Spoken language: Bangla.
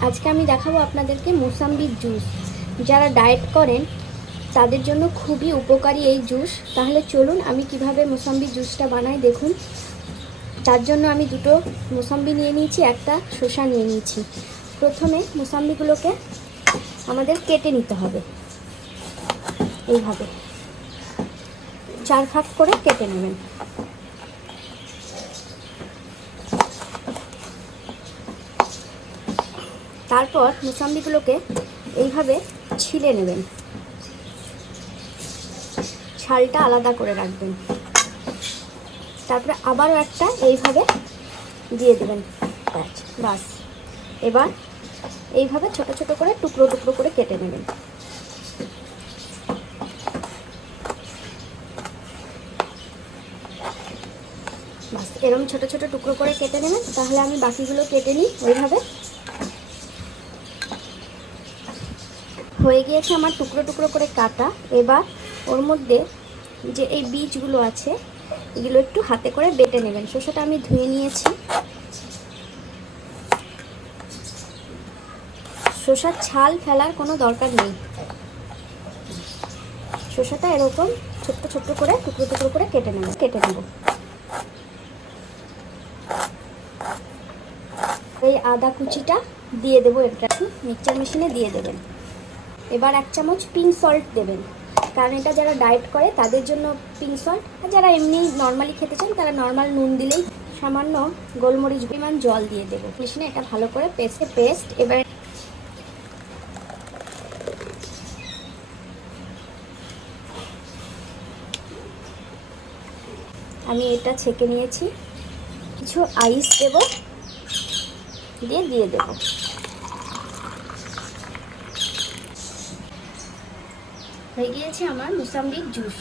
আজকে আমি দেখাবো আপনাদেরকে মোসাম্বির জুস। যারা ডায়েট করেন, তাদের জন্য খুবই উপকারী এই জুস। তাহলে চলুন আমি কীভাবে মোসাম্বি জুসটা বানাই দেখুন। তার জন্য আমি দুটো মোসাম্বি নিয়ে নিয়েছি, একটা শসা নিয়ে নিয়েছি। প্রথমে মোসাম্বিগুলোকে আমাদের কেটে নিতে হবে। এইভাবে। চার ভাগ করে কেটে নেবেন। তারপর মুসাম্বিগুলোকে এইভাবে ছিলে নেবেন। ছালটা আলাদা করে রাখবেন। তারপরে আবারও একটা এইভাবে দিয়ে দেবেন। বাস এবার এইভাবে ছোট ছোট করে টুকরো টুকরো করে কেটে নেবেন। বাস এরকম ছোট ছোট টুকরো করে কেটে নেবেন। তাহলে আমি বাকিগুলো কেটে নিই। ওইভাবে হয়ে গিয়েছে আমার টুকরো টুকরো করে কাটা। এবার ওর মধ্যে যে এই বীজগুলো আছে, এগুলো একটু হাতে করে বেটে নেবেন। শসাটা আমি ধুয়ে নিয়েছি। শসার ছাল ফেলার কোনো দরকার নেই। শসাটা এরকম ছোট্ট ছোট্ট করে, টুকরো টুকরো করে কেটে নেব কেটে নেব। এই আদা কুচিটা দিয়ে দেবো, এটা মিক্সচার মেশিনে দিয়ে দেবেন। এবার এক চামচ পিঙ্ক সল্ট দেবেন। কারণ এটা যারা ডায়েট করে, তাদের জন্য পিঙ্ক সল্ট আর যারা এমনি নর্মালি খেতে চান, তারা নর্মাল নুন দিলেই সামান্য গোলমরিচ পরিমাণ জল দিয়ে দেবো। মেশিনে এটা ভালো করে পেস্টে পেস্ট এবার আমি এটা ছেঁকে নিয়েছি। কিছু আইস দেব। দিয়ে দিয়ে দেবো। হয়ে গিয়েছে আমার মুসাম্বিক জুস।